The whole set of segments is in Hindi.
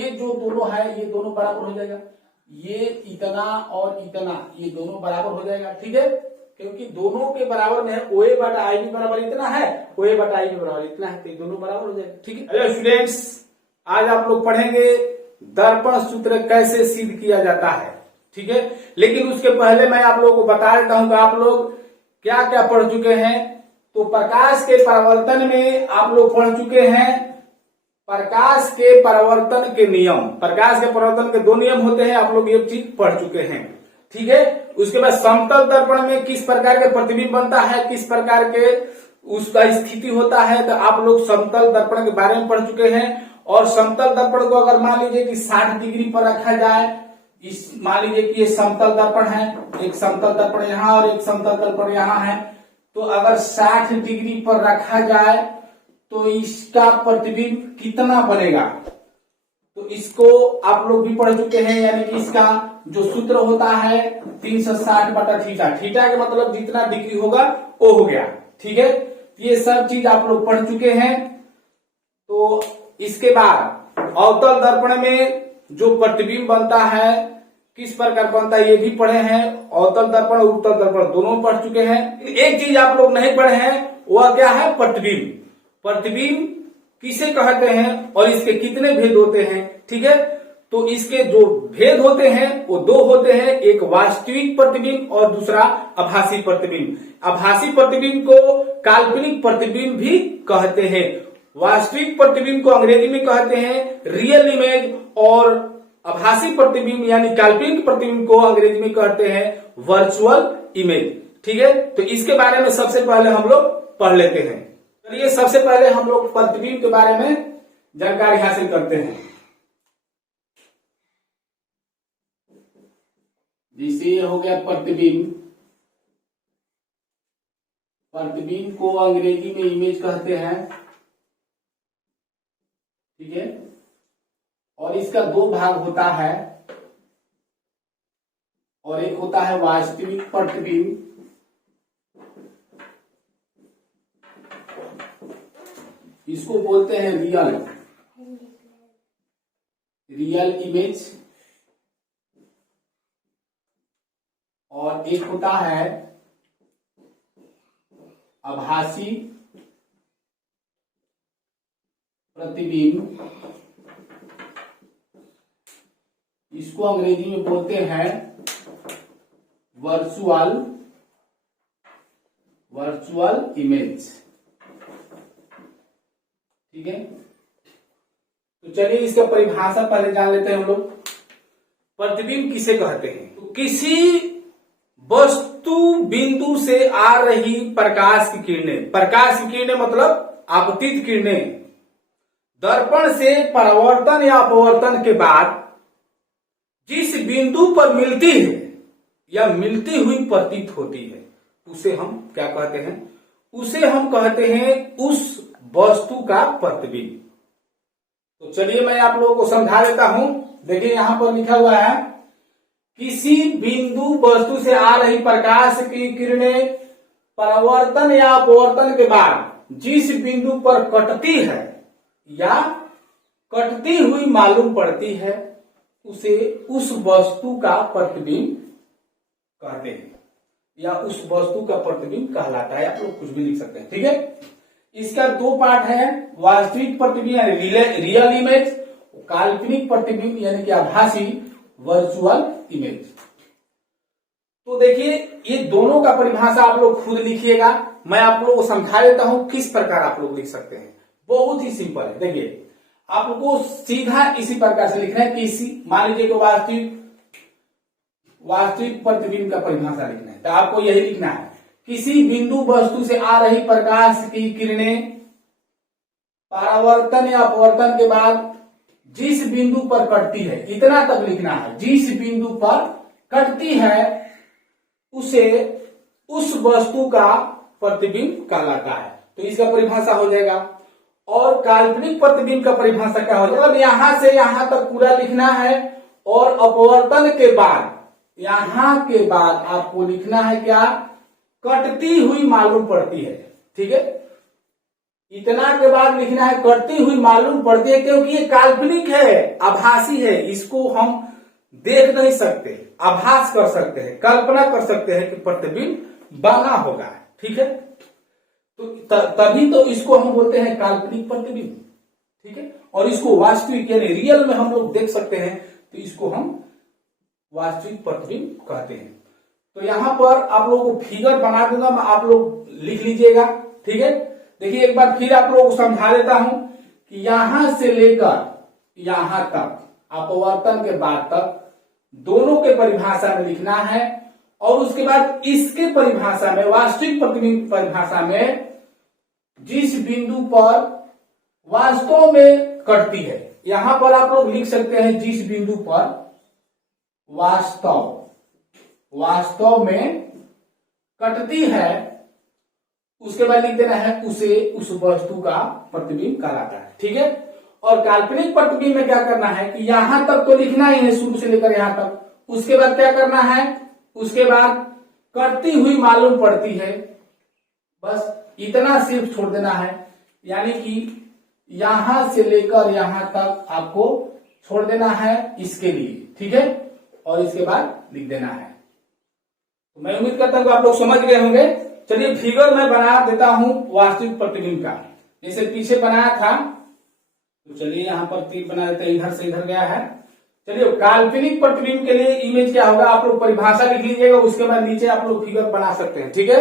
ये जो दोनों है ये दोनों बराबर हो जाएगा, ये इतना और इतना ये दोनों बराबर हो जाएगा, ठीक है, क्योंकि दोनों के बराबर में है, OA बटा आई भी बराबर इतना है, OA बटा आई भी बराबर इतना है, तो ये दोनों बराबर हो जाएगा, ठीक है। हेलो स्टूडेंट्स, आज आप लोग पढ़ेंगे दर्पण सूत्र कैसे सिद्ध किया जाता है, ठीक है। लेकिन उसके पहले मैं आप लोगों को बता देता हूं कि आप लोग क्या क्या पढ़ चुके हैं। तो प्रकाश के परावर्तन में आप लोग पढ़ चुके हैं प्रकाश के परावर्तन के नियम। प्रकाश के परावर्तन के दो नियम होते हैं, आप लोग ये चीज पढ़ चुके हैं, ठीक है। उसके बाद समतल दर्पण में किस प्रकार के प्रतिबिंब बनता है, किस प्रकार के उसका स्थिति होता है, तो आप लोग समतल दर्पण के बारे में पढ़ चुके हैं। और समतल दर्पण को अगर मान लीजिए कि 60 डिग्री पर रखा जाए, इस मान लीजिए कि ये समतल दर्पण है, एक समतल दर्पण यहाँ और एक समतल दर्पण यहाँ है, तो अगर 60 डिग्री पर रखा जाए तो इसका प्रतिबिंब कितना बनेगा, तो इसको आप लोग भी पढ़ चुके हैं। यानी कि इसका जो सूत्र होता है 360 बटा थीटा, थीटा के मतलब जितना डिग्री होगा वो हो गया, ठीक है। ये सब चीज आप लोग पढ़ चुके हैं। तो इसके बाद अवतल दर्पण में जो प्रतिबिंब बनता है किस प्रकार बनता है ये भी पढ़े हैं। अवतल दर्पण और उत्तल दर्पण दोनों पढ़ चुके हैं। एक चीज आप लोग नहीं पढ़े हैं, वह क्या है, प्रतिबिंब। प्रतिबिंब किसे कहते हैं और इसके कितने भेद होते हैं, ठीक है। तो इसके जो भेद होते हैं वो दो होते हैं, एक वास्तविक प्रतिबिंब और दूसरा आभासी प्रतिबिंब। आभासी प्रतिबिंब को काल्पनिक प्रतिबिंब भी कहते हैं। वास्तविक प्रतिबिंब को अंग्रेजी में कहते हैं रियल इमेज, और आभासी प्रतिबिंब यानी काल्पनिक प्रतिबिंब को अंग्रेजी में कहते हैं वर्चुअल इमेज, ठीक है। तो इसके बारे में सबसे पहले हम लोग पढ़ लेते हैं। चलिए सबसे पहले हम लोग प्रतिबिंब के बारे में जानकारी हासिल करते हैं। जिसे हो गया प्रतिबिंब। प्रतिबिंब को अंग्रेजी में इमेज कहते हैं, ठीक है। और इसका दो भाग होता है, और एक होता है वास्तविक प्रतिबिंब, इसको बोलते हैं रियल इमेज, और एक होता है आभासी प्रतिबिंब, इसको अंग्रेजी में बोलते हैं वर्चुअल इमेज, ठीक है। तो चलिए इसका परिभाषा पहले जान लेते हैं हम लोग। प्रतिबिंब किसे कहते हैं, तो किसी वस्तु बिंदु से आ रही प्रकाश की किरणें, प्रकाश की किरणें मतलब आपतित किरणें, दर्पण से परावर्तन या अपवर्तन के बाद जिस बिंदु पर मिलती है या मिलती हुई प्रतीत होती है उसे हम क्या कहते हैं, उसे हम कहते हैं उस वस्तु का प्रतिबिंब। तो चलिए मैं आप लोगों को समझा देता हूं। देखिए यहां पर लिखा हुआ है, किसी बिंदु वस्तु से आ रही प्रकाश की किरणें परावर्तन या अपवर्तन के बाद जिस बिंदु पर कटती है या कटती हुई मालूम पड़ती है उसे उस वस्तु का प्रतिबिंब कहते हैं, या उस वस्तु का प्रतिबिंब कहलाता है। आप लोग कुछ भी लिख सकते हैं, ठीक है। इसका दो पार्ट है, वास्तविक प्रतिबिंब यानी रियल इमेज, काल्पनिक प्रतिबिंब यानी कि आभासी वर्चुअल इमेज। तो देखिए ये दोनों का परिभाषा आप लोग खुद लिखिएगा, मैं आप लोगों को समझा देता हूं किस प्रकार आप लोग लिख सकते हैं। बहुत ही सिंपल है। देखिए आपको सीधा इसी प्रकार से लिखना है कि मान लीजिए कि वास्तविक प्रतिबिंब का परिभाषा लिखना है, तो आपको यही लिखना है, किसी बिंदु वस्तु से आ रही प्रकाश की किरणें परावर्तन या अपवर्तन के बाद जिस बिंदु पर कटती है, इतना तक लिखना है, जिस बिंदु पर कटती है उसे उस वस्तु का प्रतिबिंब कहलाता है। तो इसका परिभाषा हो जाएगा। और काल्पनिक प्रतिबिंब का परिभाषा क्या हो जाएगा, मतलब यहां से यहां तक पूरा लिखना है, और अपवर्तन के बाद यहां के बाद आपको लिखना है क्या, कटती हुई मालूम पड़ती है, ठीक है। इतना के बाद लिखना है कटती हुई मालूम पड़ती है, क्योंकि ये काल्पनिक है, आभासी है, इसको हम देख नहीं सकते, आभास कर सकते हैं, कल्पना कर सकते हैं कि प्रतिबिंब बना होगा। ठीक है, तो तभी तो इसको हम बोलते हैं काल्पनिक प्रतिबिंब। ठीक है, और इसको वास्तविक यानी रियल में हम लोग देख सकते हैं, तो इसको हम वास्तविक प्रतिबिंब कहते हैं। तो यहां पर आप लोगों को फिगर बना दूंगा, मैं आप लोग लिख लीजिएगा। ठीक है, देखिए एक बार फिर आप लोगों को समझा देता हूं कि यहां से लेकर यहां तक अपवर्तन के बाद तक दोनों के परिभाषा में लिखना है, और उसके बाद इसके परिभाषा में, वास्तविक प्रतिबिंब परिभाषा में, जिस बिंदु पर वास्तव में कटती है, यहां पर आप लोग लिख सकते हैं जिस बिंदु पर वास्तव में कटती है, उसके बाद लिख देना है उसे उस वस्तु का प्रतिबिंब कहलाता है। ठीक है, और काल्पनिक प्रतिबिंब में क्या करना है कि यहां तक तो लिखना ही है, शुरू से लेकर यहां तक, उसके बाद क्या करना है, उसके बाद कटती हुई मालूम पड़ती है, बस इतना सिर्फ छोड़ देना है, यानी कि यहां से लेकर यहां तक आपको छोड़ देना है इसके लिए। ठीक है, और इसके बाद लिख देना है। तो मैं उम्मीद करता हूं कि आप लोग समझ गए होंगे। चलिए फिगर मैं बना देता हूं वास्तविक प्रतिबिंब का, जैसे पीछे बनाया था, तो चलिए यहां पर तीर बना देते हैं, इधर से इधर गया है। चलिए काल्पनिक प्रतिबिंब के लिए इमेज क्या होगा, आप लोग परिभाषा लिख लीजिएगा, उसके बाद नीचे आप लोग फिगर बना सकते हैं। ठीक है,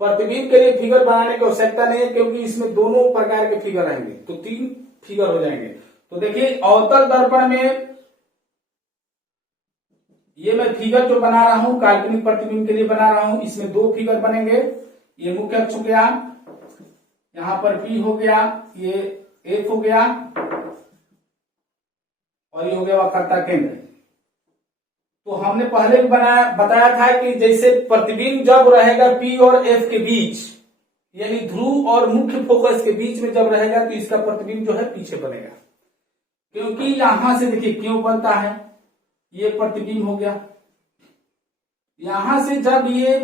प्रतिबिंब के लिए फिगर बनाने की आवश्यकता नहीं है, क्योंकि इसमें दोनों प्रकार के फिगर आएंगे, तो 3 फिगर हो जाएंगे। तो देखिए अवतल दर्पण में ये मैं फिगर जो बना रहा हूं काल्पनिक प्रतिबिंब के लिए बना रहा हूं, इसमें 2 फिगर बनेंगे। ये मुख्य अक्ष हो गया, यहां पर P हो गया, ये F हो गया, और ये हो गया वक्रता केंद्र। तो हमने पहले भी बताया था कि जैसे प्रतिबिंब जब रहेगा P और F के बीच, यानी ध्रुव और मुख्य फोकस के बीच में जब रहेगा, तो इसका प्रतिबिंब जो है पीछे बनेगा, क्योंकि यहां से देखिए क्यों बनता है, ये प्रतिबिंब हो गया, यहां से जब ये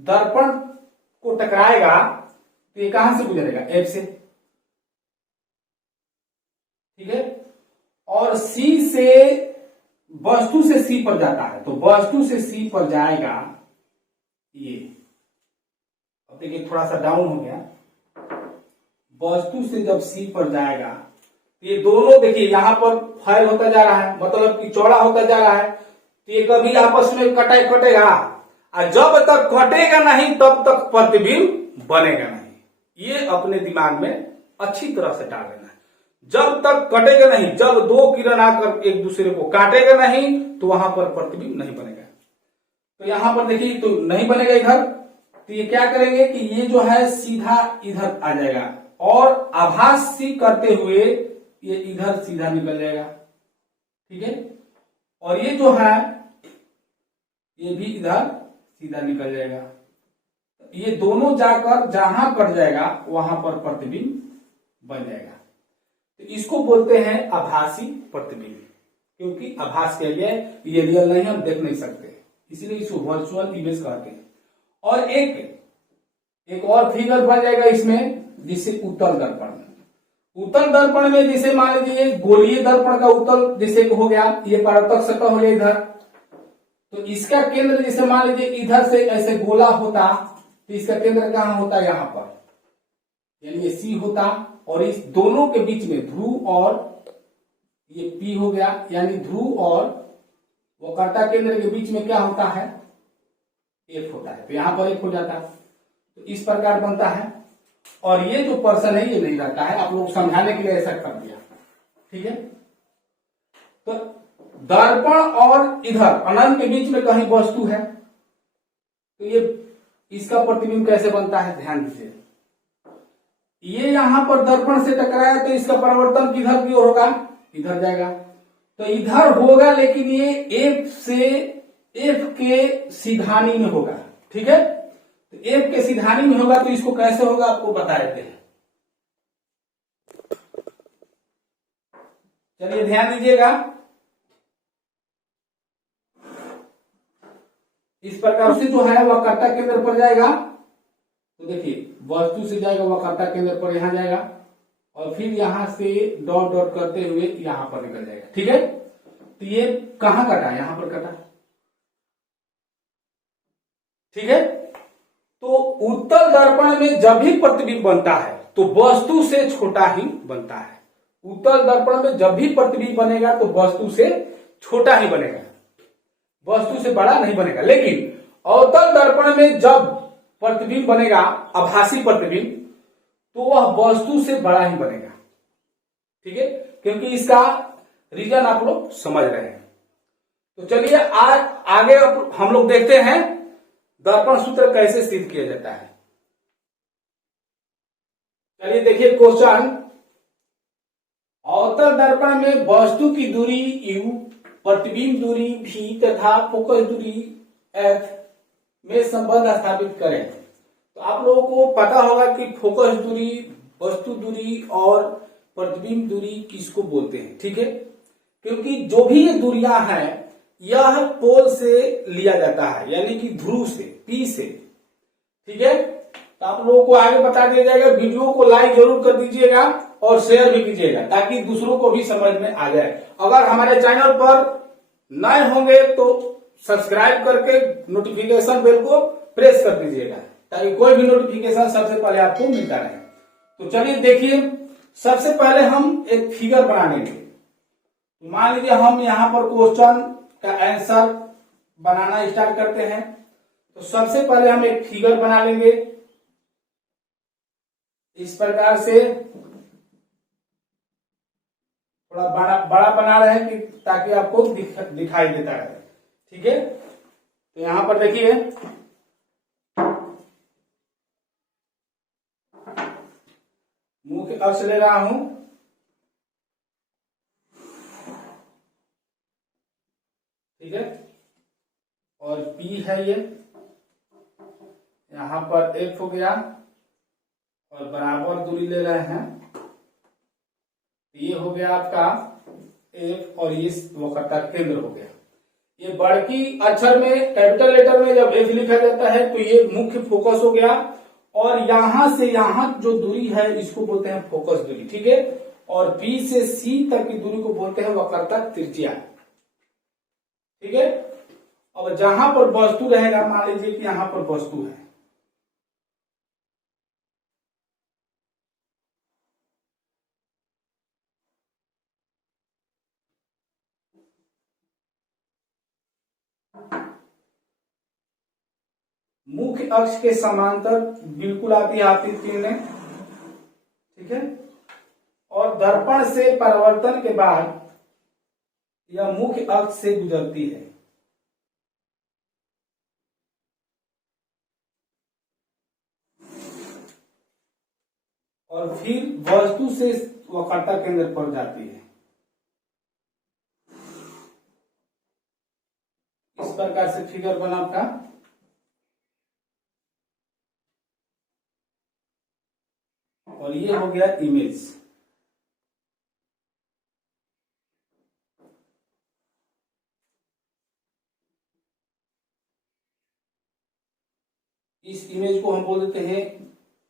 दर्पण को टकराएगा तो ये कहां से गुजरेगा, F से। ठीक है, और C से वस्तु से C पर जाता है, तो वस्तु से C पर जाएगा ये, अब देखिए थोड़ा सा डाउन हो गया, वस्तु से जब C पर जाएगा, ये दोनों देखिए यहां पर फैल होता जा रहा है, मतलब कि चौड़ा होता जा रहा है, तो ये कभी आपस में कटेगा, और जब तक कटेगा नहीं तब तक प्रतिबिंब बनेगा नहीं। ये अपने दिमाग में अच्छी तरह से डाल लेना है। जब तक कटेगा नहीं, जब 2 किरण आकर एक दूसरे को काटेगा नहीं, तो वहां पर प्रतिबिंब नहीं बनेगा। तो यहां पर देखिए तो नहीं बनेगा इधर, तो ये क्या करेंगे कि ये जो है सीधा इधर आ जाएगा, और आभास सी करते हुए ये इधर सीधा निकल जाएगा। ठीक है, और ये जो है ये भी इधर सीधा निकल जाएगा, ये दोनों जाकर जहां कट जाएगा वहां पर प्रतिबिंब बन जाएगा। तो इसको बोलते हैं आभासी प्रतिबिंब, क्योंकि आभास के लिए ये रियल नहीं, हम देख नहीं सकते, इसलिए इसको वर्चुअल इमेज कहते हैं। और एक और फिगर बन जाएगा इसमें, जिसे उत्तल दर्पण। उत्तल दर्पण में जैसे मान लीजिए गोलीय दर्पण का उत्तल जैसे हो गया, ये परावर्तक सतह हो गया इधर, तो इसका केंद्र जैसे मान लीजिए इधर से ऐसे गोला होता, तो इसका केंद्र कहां होता, यहां पर, यानी ये C होता, और इस दोनों के बीच में ध्रुव और ये P हो गया, यानी ध्रुव और वक्रता केंद्र के बीच में क्या होता है, F होता है, तो यहां पर F हो जाता है। तो इस प्रकार बनता है, और ये जो पर्सन है ये नहीं रहता है, आप लोग समझाने के लिए ऐसा कर दिया। ठीक है, तो दर्पण और इधर अनंत के बीच में कहीं वस्तु है, तो ये इसका प्रतिबिंब कैसे बनता है, ध्यान दीजिए। ये यहां पर दर्पण से टकराया, तो इसका परिवर्तन किधर की ओर होगा, इधर जाएगा, तो इधर होगा, लेकिन ये F से F के सीधानी में होगा। ठीक है, तो F के सीधानी में होगा, तो इसको कैसे होगा आपको बता देते हैं। चलिए ध्यान दीजिएगा, इस प्रकार से जो है वह कर्ता केंद्र पर जाएगा, तो देखिए वस्तु से जाएगा वक्रता केंद्र पर यहां जाएगा और फिर यहां से डॉट डॉट करते हुए यहां पर निकल जाएगा। ठीक है, तो ये कहां कटा, यहां पर कटा। ठीक है, तो उत्तल दर्पण में जब भी प्रतिबिंब बनता है तो वस्तु से छोटा ही बनता है। उत्तल दर्पण में जब भी प्रतिबिंब बनेगा तो वस्तु से छोटा ही बनेगा, वस्तु से बड़ा नहीं बनेगा। लेकिन अवतल दर्पण में जब प्रतिबिंब बनेगा, आभासी प्रतिबिंब, तो वह वस्तु से बड़ा ही बनेगा। ठीक है, क्योंकि इसका रीजन आप लोग समझ रहे हैं। तो चलिए आगे हम लोग देखते हैं दर्पण सूत्र कैसे सिद्ध किया जाता है। चलिए देखिए क्वेश्चन, अवतल दर्पण में वस्तु की दूरी u, प्रतिबिंब दूरी v तथा फोकस दूरी f में संबंध स्थापित करें। तो आप लोगों को पता होगा कि फोकस दूरी, वस्तु दूरी और प्रतिबिंब दूरी किसको बोलते हैं। ठीक है, क्योंकि जो भी ये दूरियां हैं यह पोल से लिया जाता है, यानी कि ध्रुव से, P से। ठीक है, तो आप लोगों को आगे बता दिया जाएगा। वीडियो को लाइक जरूर कर दीजिएगा और शेयर भी कीजिएगा ताकि दूसरों को भी समझ में आ जाए। अगर हमारे चैनल पर नए होंगे तो सब्सक्राइब करके नोटिफिकेशन बेल को प्रेस कर दीजिएगा ताकि कोई भी नोटिफिकेशन सबसे पहले आपको मिलता रहे। तो चलिए देखिए, सबसे पहले हम एक फिगर बना लेंगे। मान लीजिए हम यहाँ पर क्वेश्चन का आंसर बनाना स्टार्ट करते हैं। तो सबसे पहले हम एक फिगर बना लेंगे इस प्रकार से, थोड़ा बड़ा बना रहे हैं कि ताकि आपको दिखाई देता रहे। ठीक है, तो यहां पर देखिए मुख्य अक्ष ले रहा हूं, ठीक है, और P है ये, यहां पर F हो गया और बराबर दूरी ले रहे हैं। ये हो गया आपका F और ये वक्रता केंद्र हो गया। ये बड़की अक्षर में, कैपिटल लेटर में जब F लिखा जाता है तो ये मुख्य फोकस हो गया और यहां से यहां जो दूरी है इसको बोलते हैं फोकस दूरी। ठीक है, और P से C तक की दूरी को बोलते हैं वक्रता त्रिज्या। ठीक है, अब जहां पर वस्तु रहेगा, मान लीजिए कि यहां पर वस्तु है, मुख्य अक्ष के समांतर बिल्कुल आती आती किरणें। ठीक है, और दर्पण से परावर्तन के बाद यह मुख्य अक्ष से गुजरती है। और फिर वस्तु से वक्रता केंद्र पर जाती है। इस प्रकार से फिगर बना आपका। और ये हो गया इमेज। इस इमेज को हम बोल देते हैं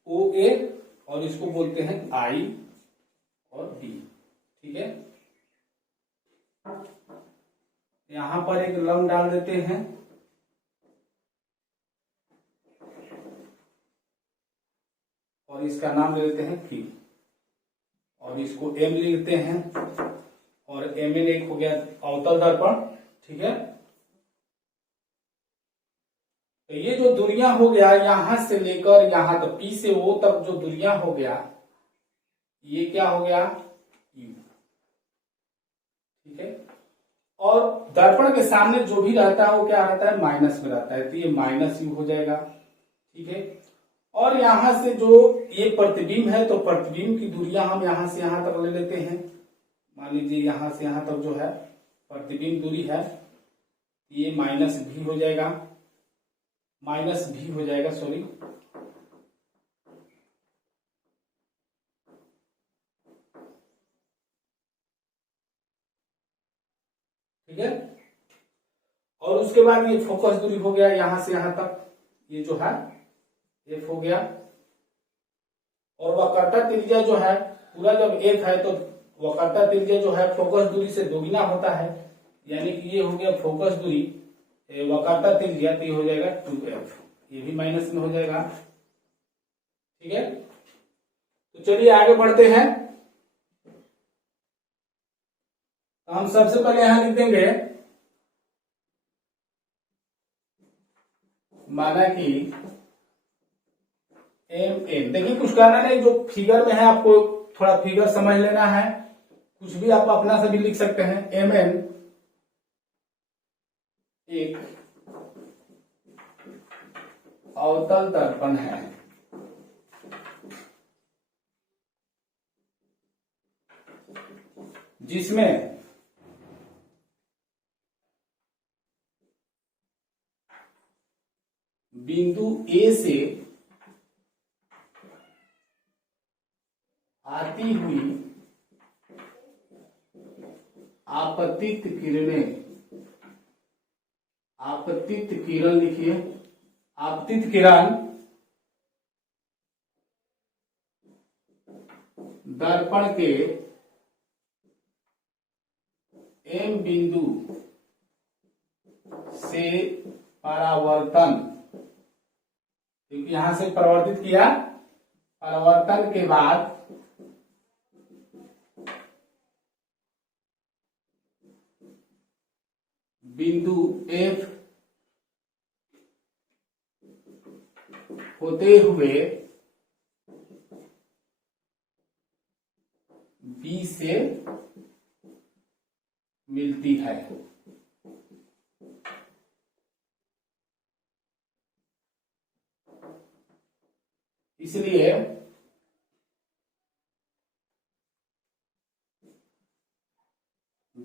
OA और इसको बोलते हैं I और D। ठीक है, यहां पर एक लंब डाल देते हैं और इसका नाम दे देते हैं Q और इसको M लिखते हैं और MN एक हो गया अवतल दर्पण। ठीक है, तो ये जो दूरियां हो गया यहां से लेकर यहां तक, P से O तक जो दूरियां हो गया, ये क्या हो गया U। ठीक है, और दर्पण के सामने जो भी रहता है वो क्या रहता है, माइनस में रहता है, तो ये माइनस U हो जाएगा। ठीक है, और यहां से जो ये प्रतिबिंब है तो प्रतिबिंब की दूरियां हम यहां से यहां तक ले लेते हैं। मान लीजिए यहां से यहां तक जो है प्रतिबिंब दूरी है, ये माइनस भी हो जाएगा, माइनस भी हो जाएगा, सॉरी। ठीक है, और उसके बाद ये फोकस दूरी हो गया यहां से यहां तक, ये जो है एफ हो गया। और वक्रता त्रिज्या जो है पूरा जब एफ है तो वक्रता त्रिज्या जो है फोकस दूरी से दोगुना होता है, यानी कि ये हो गया फोकस दूरी वक्रता त्रिज्या, तो ये हो जाएगा 2f, ये भी माइनस में हो जाएगा। ठीक है, तो चलिए आगे बढ़ते हैं। तो हम सबसे पहले यहां लिख देंगे माना कि एम एन, देखिए कुछ करना नहीं, जो फिगर में है आपको थोड़ा फिगर समझ लेना है, कुछ भी आप अपना से भी लिख सकते हैं। एम एन एक अवतल दर्पण है, जिसमें बिंदु ए से आती हुई आपतित किरणें, आपतित किरण लिखिए, आपतित किरण दर्पण के एम बिंदु से परावर्तन, क्योंकि यहां से परावर्तित किया, परावर्तन के बाद बिंदु एफ होते हुए बी से मिलती है। इसलिए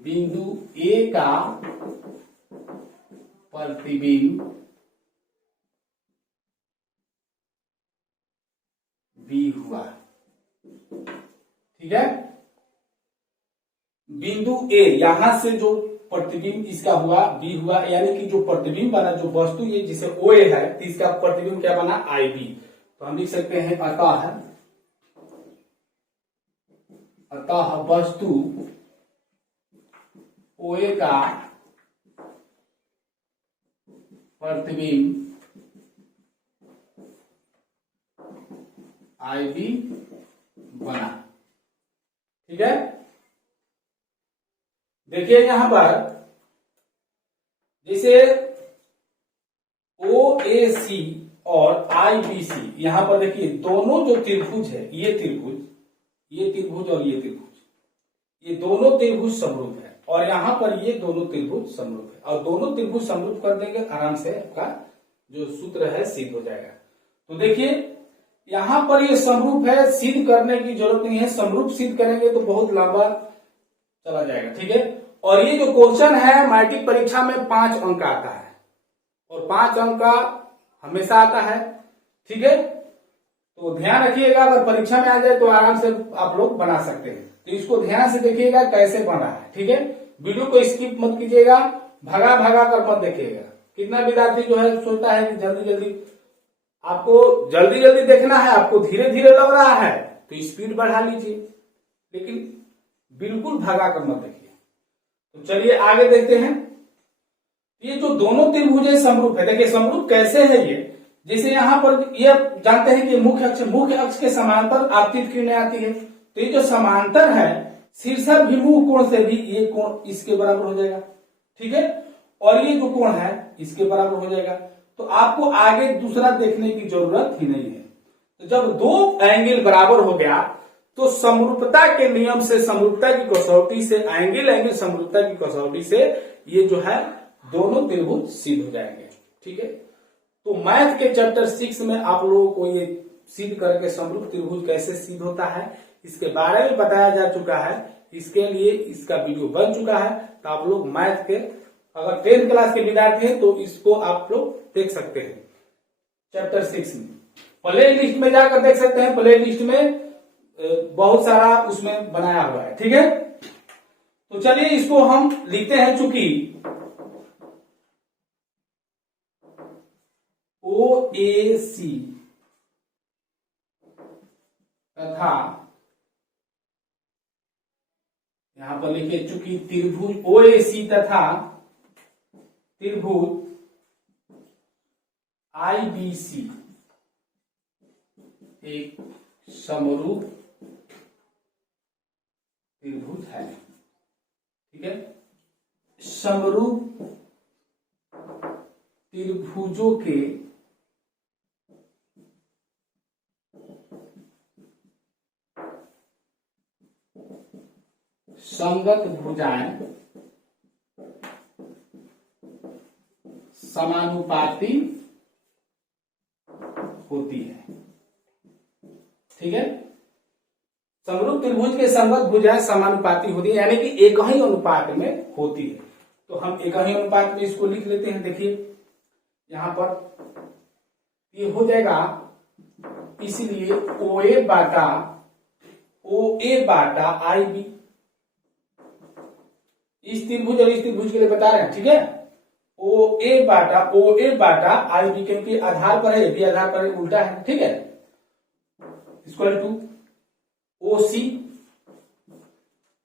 बिंदु ए का प्रतिबिंब बी हुआ। ठीक है, बिंदु ए यहां से जो प्रतिबिंब इसका हुआ बी हुआ, यानी कि जो प्रतिबिंब बना, जो वस्तु ये जिसे ओ ए है, तो इसका प्रतिबिंब क्या बना आई बी। तो हम लिख सकते हैं अतः वस्तु ओ ए का प्रतिबिंब आई बी बना। ठीक है, देखिए यहां पर जैसे ओ ए सी और आई बी सी, यहां पर देखिए दोनों जो त्रिभुज है, ये त्रिभुज और ये त्रिभुज, ये दोनों त्रिभुज समरूप है, और यहां पर ये दोनों त्रिभुज समरूप है, और दोनों त्रिभुज समरूप कर देंगे आराम से, आपका जो सूत्र है सिद्ध हो जाएगा। तो देखिए यहां पर ये समरूप है, सिद्ध करने की जरूरत नहीं है, समरूप सिद्ध करेंगे तो बहुत लंबा चला जाएगा। ठीक है, और ये जो क्वेश्चन है मैट्रिक परीक्षा में 5 अंक आता है, और 5 अंक का हमेशा आता है। ठीक है, तो ध्यान रखिएगा, अगर परीक्षा में आ जाए तो आराम से आप लोग बना सकते हैं। तो इसको ध्यान से देखिएगा कैसे बना है। ठीक है, वीडियो को स्किप मत कीजिएगा, भगा भगा कर मत देखिएगा। कितना विद्यार्थी जो है सोचता है कि जल्दी जल्दी, आपको जल्दी जल्दी देखना है, आपको धीरे धीरे लग रहा है तो स्पीड बढ़ा लीजिए, लेकिन बिल्कुल भगा कर मत देखिए। तो चलिए आगे देखते हैं। ये जो दोनों त्रिभुज समरूप है, देखिए समरूप कैसे है ये, जैसे यहां पर ये जानते हैं कि मुख्य अक्ष के समांतर आपतित किरणें आती है, तो ये जो समांतर है शीर्षाभिमुख कोण से भी ये कोण इसके बराबर हो जाएगा। ठीक है, और ये जो कोण है इसके बराबर हो जाएगा, तो आपको आगे दूसरा देखने की जरूरत ही नहीं है। तो जब दो एंगल बराबर हो गया तो समरूपता के नियम से, समरूपता की कसौटी से, एंगल समरूपता की कसौटी से ये जो है दोनों त्रिभुज सिद्ध हो जाएंगे। ठीक है, तो मैथ के चैप्टर 6 में आप लोगों को ये सिद्ध करके समरूप त्रिभुज कैसे सिद्ध होता है इसके बारे में बताया जा चुका है। इसके लिए इसका वीडियो बन चुका है, तो आप लोग मैथ के अगर 10th क्लास के विद्यार्थी हैं तो इसको आप लोग देख सकते हैं चैप्टर 6 में। प्ले लिस्ट में जाकर देख सकते हैं, प्ले लिस्ट में बहुत सारा उसमें बनाया हुआ है। ठीक है, तो चलिए इसको हम लिखते हैं, चूंकि ओ ए सी तथा यहां पर लिखे चूंकि त्रिभुज ओएसी तथा त्रिभुज आईबीसी एक समरूप त्रिभुज है। ठीक है, समरूप त्रिभुजों के संगत भुजाएं समानुपाती होती है। ठीक है, समरूप त्रिभुज के संगत भुजाएं समानुपाती होती है, यानी कि एक ही अनुपात में होती है। तो हम एक ही अनुपात में इसको लिख लेते हैं। देखिए यहां पर ये हो जाएगा, इसलिए OA बाटा IB इस त्रिभुज और इस त्रिभुज के लिए बता रहे हैं। ठीक है, OA बाटा IB, क्योंकि आधार पर है, भी आधार पर उल्टा है। ठीक है, इक्वल टू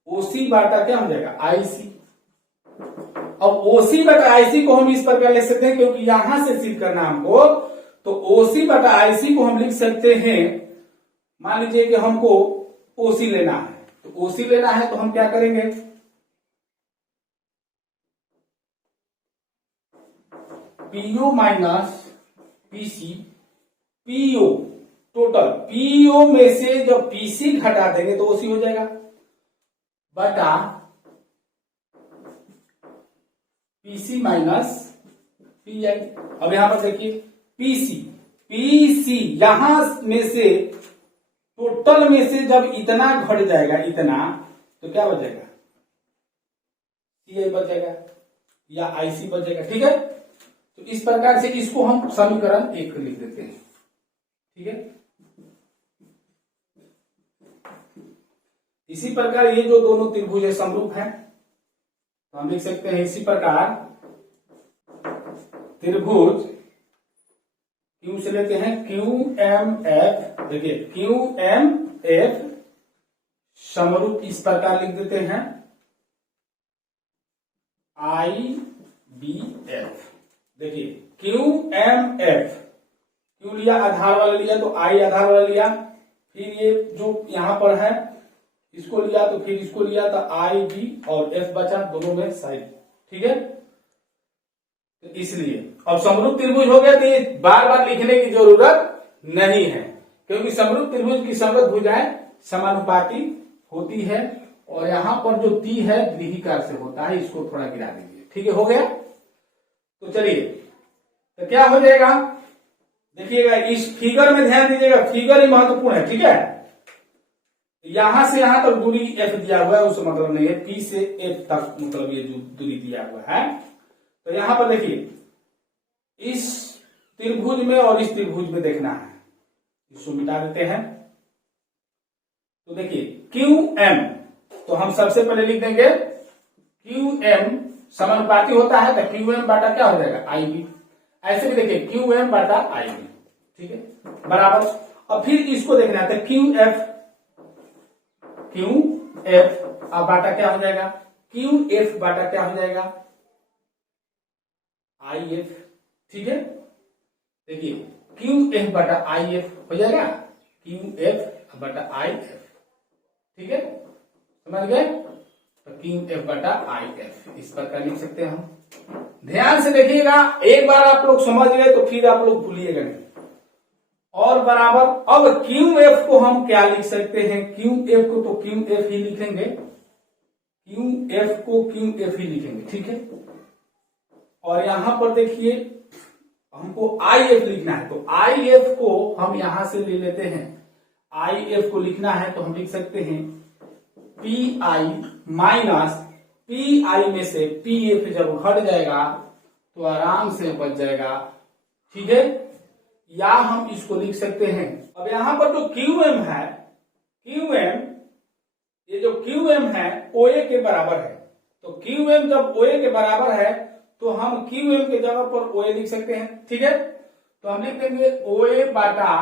OC बाटा क्या हो जाएगा IC। अब OC बटा IC को हम इस प्रकार लिख सकते हैं, क्योंकि यहां से सिद्ध करना हमको, तो OC बटा IC को हम लिख सकते हैं। मान लीजिए कि हमको OC लेना है, तो OC लेना है तो हम क्या करेंगे, PO minus PC, PO total, PO में से जब PC घटा देंगे तो OC हो जाएगा, बटा PC माइनस PI। अब यहां पर देखिए PC यहां में से टोटल में से जब इतना घट जाएगा, इतना, तो क्या बचेगा, CI बच जाएगा या IC बच जाएगा। ठीक है, तो इस प्रकार से इसको हम समीकरण 1 लिख देते हैं। ठीक है, इसी प्रकार ये जो दोनों त्रिभुज है समरूप है, तो हम लिख सकते हैं इसी प्रकार त्रिभुज क्यू से लेते हैं QMF। देखिए QMF समरूप इस प्रकार लिख देते हैं IBF। देखिए QMF, क्यू लिया आधार वाला लिया, तो I आधार वाला लिया, फिर ये जो यहां पर है इसको लिया, तो फिर इसको लिया, तो IB और F बचा दोनों में साइड। ठीक है, तो इसलिए अब समरूप त्रिभुज हो गया, तो ये बार बार लिखने की जरूरत नहीं है, क्योंकि समरूप त्रिभुज की संगत भुजाएं समानुपाती होती है। और यहां पर जो ती है द्विहीकार से होता है, इसको थोड़ा गिरा दीजिए। ठीक है, हो गया। तो चलिए, तो क्या हो जाएगा, देखिएगा इस फिगर में ध्यान दीजिएगा, फिगर ही महत्वपूर्ण है। ठीक है, यहां से यहां तक दूरी F दिया हुआ है, उससे मतलब नहीं है, P से F तक मतलब ये जो दूरी दिया हुआ है। तो यहां पर देखिए इस त्रिभुज में और इस त्रिभुज में देखना है, इसको मिटा देते हैं। तो देखिए QM, तो हम सबसे पहले लिख देंगे QM समानुपाती होता है, तो QM बाटा क्या हो जाएगा IB। ऐसे भी देखिए QM बाटा IB। ठीक है, बराबर। अब फिर इसको देखना है, तो QF अब बाटा क्या हो जाएगा, QF बाटा क्या हो जाएगा IF। ठीक है, देखिए QF बटा IF हो जाएगा, QF बटा IF। ठीक है, समझ गए, तो QF बटा IF इस प्रकार लिख सकते हैं हम। ध्यान से देखिएगा, एक बार आप लोग समझ गए तो फिर आप लोग भूलिएगा नहीं। और बराबर, अब QF को हम क्या लिख सकते हैं, QF को तो QF ही लिखेंगे, QF को QF ही लिखेंगे। ठीक है, और यहां पर देखिए हमको IF लिखना है, तो IF को हम यहां से ले लेते हैं। IF को लिखना है तो हम लिख सकते हैं PI माइनस PI में से PF जब घट जाएगा तो आराम से बच जाएगा। ठीक है, या हम इसको लिख सकते हैं, अब यहां पर जो QM है, QM, ये जो QM है OA के बराबर है, तो QM जब OA के बराबर है तो हम QM के जगह पर OA लिख सकते हैं। ठीक है, तो हम लिख देंगे OA बाटा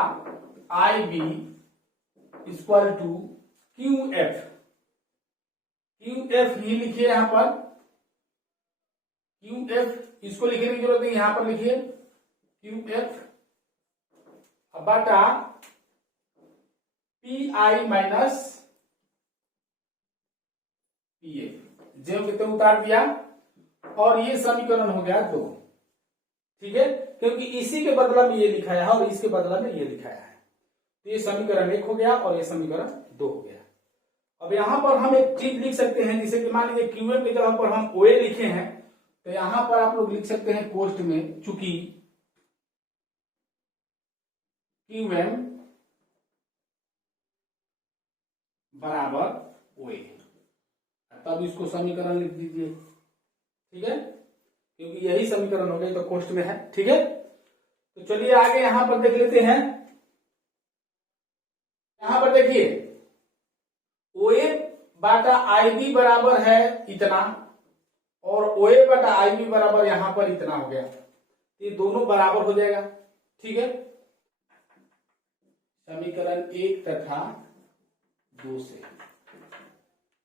IB equal to Q F. Q F ही लिखिए यहां पर, क्यू एफ इसको लिखने की जरूरत नहीं, यहां पर लिखिए क्यू एफ बटा P I minus P A, जो कितने उतार दिया, और ये समीकरण हो गया 2। ठीक है, क्योंकि इसी के बदला में ये लिखाया है और इसके बदला में ये लिखाया है, तो ये समीकरण 1 हो गया और ये समीकरण 2 हो गया। अब यहां पर हम एक चीज लिख सकते हैं, जैसे कि मान लीजिए क्यू एम की जगह पर हम ओए लिखे हैं, तो यहां पर आप लोग लिख सकते हैं कोष्ठ में, चूंकि क्यू एम बराबर ओए, तब इसको समीकरण लिख दीजिए। ठीक है, क्योंकि यही समीकरण हो गई तो कोष्ठ में है। ठीक है, तो चलिए आगे यहां पर देख लेते हैं। यहां पर देखिए ओए बाटा आई बी बराबर है इतना, और ओए बटा आई बी बराबर यहां पर इतना हो गया, ये दोनों बराबर हो जाएगा। ठीक है, समीकरण 1 तथा 2 से।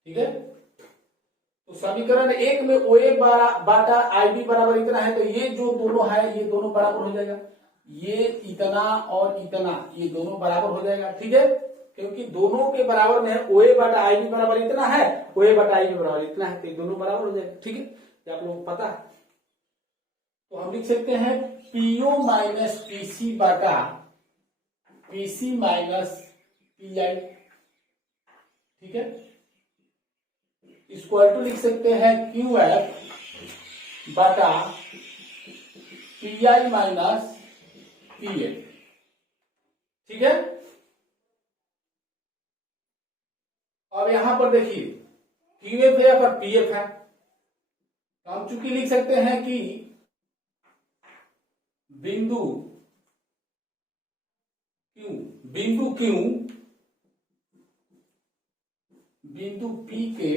ठीक है, तो समीकरण 1 में ओए बाटा आई बी बराबर इतना है, तो ये जो दोनों है ये दोनों बराबर हो जाएगा, ये इतना और इतना ये दोनों बराबर हो जाएगा। ठीक है, क्योंकि दोनों के बराबर में है, ओए बटा आई बी बराबर इतना है, ओए बटा आई बी बराबर इतना है, तो ये दोनों बराबर हो जाएगा। ठीक है, क्या आप लोगों को पता है? तो हम लिख सकते हैं पीओ माइनस पीसी बटा पीसी माइनस पीआई। ठीक है, इक्वल टू लिख सकते हैं क्यू एफ बटा पीआई माइनस पीए। ठीक है, अब यहां पर देखिए क्यू एफ है या पर पी एफ है, तो हम चूंकि लिख सकते हैं कि बिंदु बिंदु पी के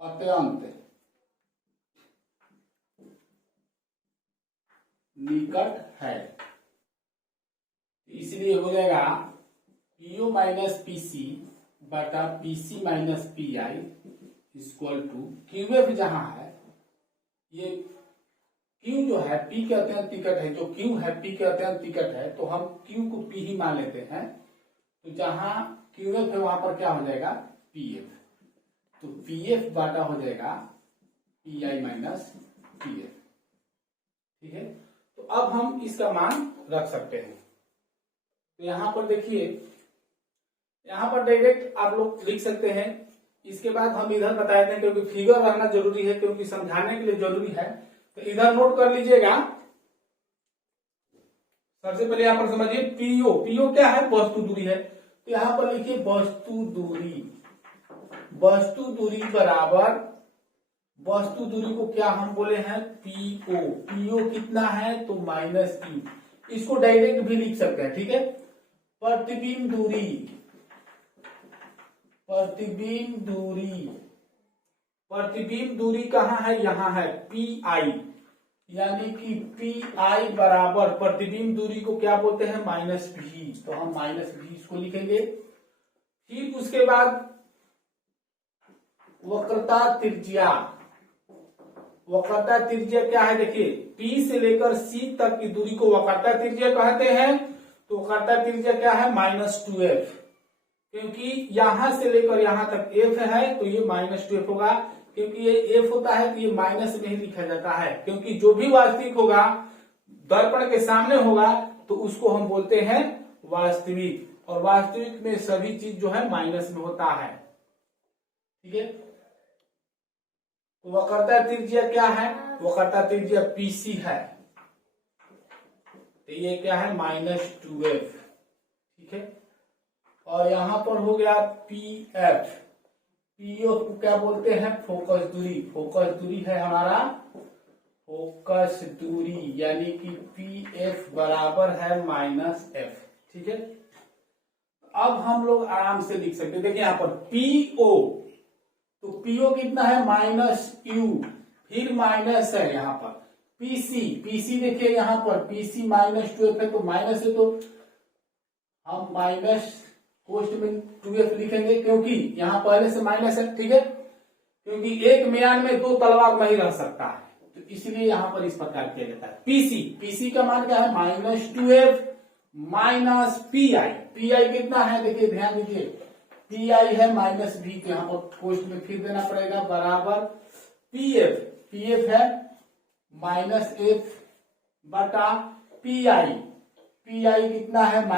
अत्यंत निकट है, इसलिए हो जाएगा पीओ माइनस पीसी बटा PC minus PI equal to QF जहां है, ये क्यू जो है पी के अत्यंत निकट है, जो क्यू है पी के अत्यंत निकट है, तो हम क्यू को पी ही मान लेते हैं, तो जहां क्यूएफ है वहां पर क्या हो जाएगा पीएफ, तो पीएफ बाटा हो जाएगा पीआई माइनस पीएफ। ठीक है, तो अब हम इसका मान रख सकते हैं। तो यहां पर देखिए, यहां पर डायरेक्ट आप लोग लिख सकते हैं, इसके बाद हम इधर बता देते हैं, क्योंकि फिगर रहना जरूरी है, क्योंकि समझाने के लिए जरूरी है, तो इधर नोट कर लीजिएगा। सबसे पहले यहां पर समझिए पीओ, पीओ क्या है, वस्तु दूरी है, तो यहां पर लिखिए वस्तु दूरी बराबर, वस्तु दूरी को क्या हम बोले हैं पीओ, पीओ कितना है तो माइनस क्यू, इसको डायरेक्ट भी लिख सकते हैं। ठीक है, प्रतिबिंब दूरी कहाँ है, यहां है पी आई, यानी कि पी आई बराबर प्रतिबिंब दूरी को क्या बोलते हैं माइनस भी, तो हम माइनस भी इसको लिखेंगे। फिर उसके बाद वक्रता त्रिज्या क्या है, देखिए P से लेकर C तक की दूरी को वक्रता त्रिज्या कहते हैं, तो वक्रता त्रिज्या क्या है -2f, क्योंकि यहां से लेकर यहां तक f है, तो ये -2f होगा, क्योंकि ये f होता है तो ये माइनस में ही लिखा जाता है, क्योंकि जो भी वास्तविक होगा दर्पण के सामने होगा तो उसको हम बोलते हैं वास्तविक, और वास्तविक में सभी चीज जो है माइनस में होता है। ठीक है, तो वक्रता त्रिज्या क्या है, वक्रता त्रिज्या पीसी है, तो ये क्या है -2f। ठीक है, और यहां पर हो गया पीएफ, पीओ को क्या बोलते हैं फोकस दूरी है हमारा फोकस दूरी, यानी कि पीएफ बराबर है -f। ठीक है, अब हम लोग आराम से लिख सकते हैं, देखिए यहां पर पीओ, तो पीओ कितना है -q, फिर माइनस है यहाँ पर पीसी देखिए यहाँ पर पीसी -2f है, तो माइनस है, तो हम माइनस कोष्ट में 2f लिखेंगे, क्योंकि यहाँ पहले से माइनस है, ठीक है, क्योंकि एक म्यान में दो तलवार नहीं रह सकता है, तो इसलिए यहाँ पर इस प्रकार किया जाता है। पीसी का मान क्या है, -2f माइनस पीआई। पीआई कितना है, देखिए ध्यान दीजिए, पीआई है -v, तो यहाँ पर कोष्ट में फिर देना पड़ेगा, बराबर पीएफ। पीएफ है -f बटा पीआई। पीआई कितना है, -v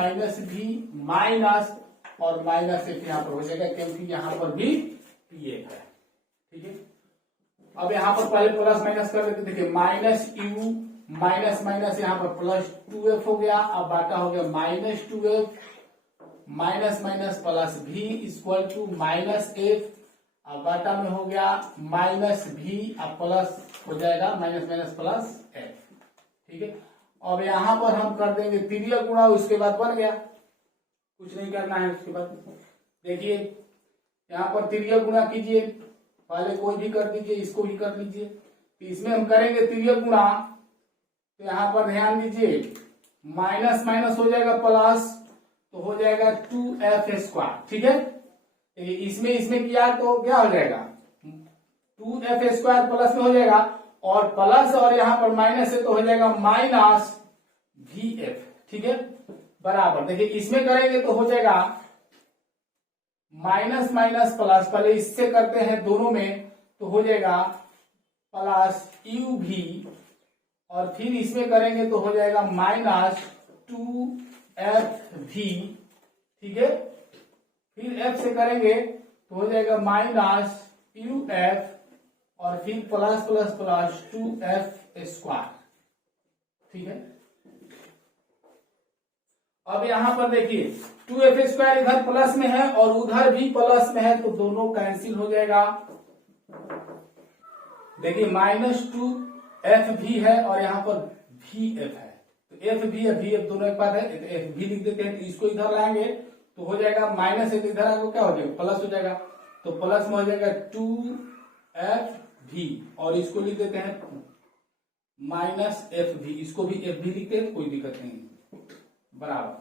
माइनस और -f यहाँ पर हो जाएगा, क्योंकि यहाँ पर भी पीएफ है, ठीक है। अब यहाँ पर पहले प्लस माइनस कर लेते, देखिए -u माइनस माइनस यहाँ पर +2f हो गया, अब बाटा हो गया -2f minus minus +v equal to -f, अब बाटा में हो गया -v, अब प्लस हो जाएगा -f, ठीक है। अब यहाँ पर हम कर देंगे तिर्यक गुणा, उसके बाद बन गया, कुछ नहीं करना है। उसके बाद देखिए यहाँ पर तिर्यक गुणा कीजिए, पहले कोई भी कर दीजिए, इसको भी कर लीजिए, तो इसमें हम करेंगे तिर्यक गुणा, तो यहाँ पर ध्यान दीजिए माइनस माइनस हो जाएगा प्लस, तो हो जाएगा 2f², ठीक है। इसमें किया तो क्या हो जाएगा, 2f² प्लस में हो जाएगा, और प्लस और यहाँ पर माइनस है तो हो जाएगा -vf, ठीक है, बराबर। देखिए इसमें करेंगे तो हो जाएगा माइनस माइनस प्लस, पहले इससे करते हैं दोनों में, तो हो जाएगा +uv, और फिर इसमें करेंगे तो हो जाएगा -2fv, ठीक है। फिर f से करेंगे तो हो जाएगा -uf, और फिर प्लस प्लस प्लस 2f², ठीक है। अब यहां पर देखिए 2f² इधर प्लस में है और उधर भी प्लस में है, तो दोनों कैंसिल हो जाएगा। देखिए -2f भी है और यहाँ पर vf है, तो f भी है, vf दोनों एक बात है, तो f भी लिख देते हैं, तो इसको इधर लाएंगे तो हो जाएगा माइनस है, तो इधर आगे क्या हो जाएगा, प्लस हो जाएगा, तो प्लस में हो जाएगा 2fv, और इसको लिख देते हैं -fv, इसको भी f भी लिखते हैं, कोई दिक्कत नहीं, बराबर।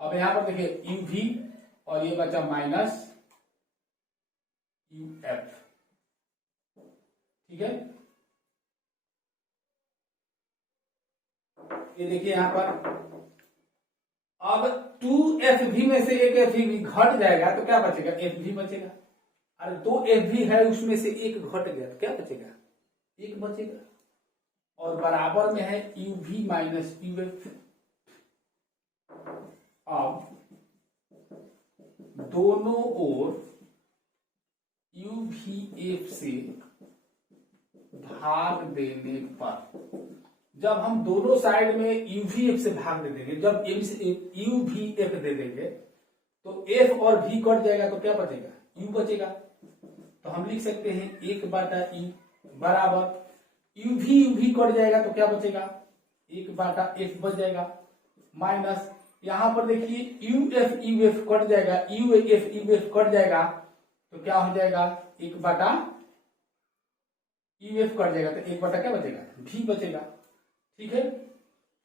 अब यहाँ पर देखिए uv और ये बचा -uf, ठीक है। ये देखिए यहाँ पर अब 2fv में से एक fv घट जाएगा तो क्या बचेगा, fv बचेगा। अरे 2 fv है, उसमें से एक घट गया तो क्या बचेगा, एक बचेगा, और बराबर में है uv माइनस uf। अब दोनों ओर uvf से भाग देने पर, जब हम दोनों साइड में uvf से भाग दे देंगे, जब uvf दे देंगे तो f और v कट जाएगा, तो क्या बचेगा, u बचेगा। तो हम लिख सकते हैं 1/u बराबर uv कट जाएगा तो क्या बचेगा, 1/f बच जाएगा, माइनस यहां पर देखिए uf कट जाएगा, uf कट जाएगा तो क्या हो जाएगा, 1/uf कट जाएगा तो 1/ क्या बचेगा, v बचेगा, ठीक है। तो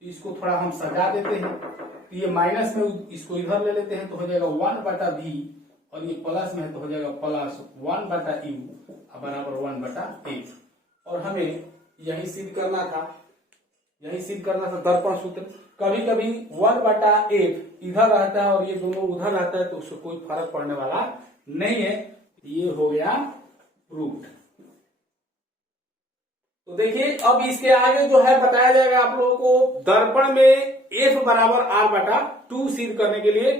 इसको थोड़ा हम सजा देते हैं, तो ये माइनस में इसको इधर ले लेते हैं, तो हो जाएगा 1/v, और ये प्लस में है तो हो जाएगा +1/u बराबर 1/f। और हमें यही सिद्ध करना था, दर्पण सूत्र। कभी कभी 1/f इधर रहता है और ये दोनों उधर रहता है, तो उससे कोई फर्क पड़ने वाला नहीं है। ये हो गया प्रूफ। तो देखिए अब इसके आगे जो है बताया जाएगा आप लोगों को दर्पण में f बराबर r/2 सिद्ध करने के लिए।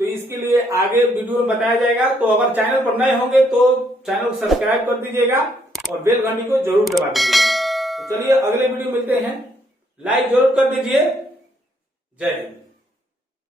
तो इसके लिए आगे वीडियो में बताया जाएगा। तो अगर चैनल पर नए होंगे तो चैनल को सब्सक्राइब कर दीजिएगा और बेल घंटी को जरूर दबा दीजिएगा। तो चलिए अगले वीडियो मिलते हैं, लाइक जरूर कर दीजिए। जय हिंद।